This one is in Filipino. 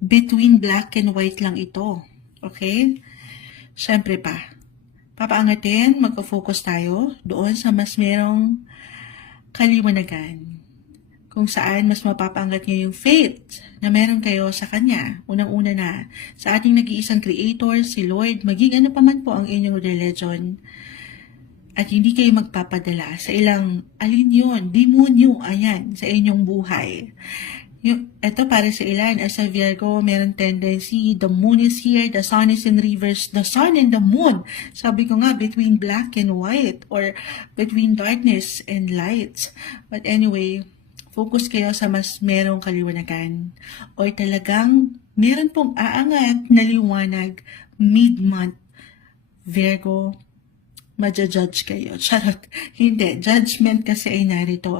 between black and white lang ito. Okay? Siyempre papaangatin, magpo-focus tayo doon sa mas merong kaliwanagan. Kung saan mas mapapaangat niyo yung faith na meron kayo sa Kanya. Unang-una na, sa ating nag-iisang Creator, si Lord, maging ano pa man po ang inyong religion, at hindi kayo magpapadala sa ilang alin yun, demonyo, ayan, sa inyong buhay. Ito para sa ilan, as a Virgo, meron tendency, the moon is here, the sun is in reverse, the sun and the moon. Sabi ko nga, between black and white, or between darkness and light. But anyway, focus kayo sa mas merong kaliwanagan. O talagang meron pong aangat na liwanag mid-month. Virgo, madja-judge kayo. Charot. Hindi. Judgment kasi ay narito.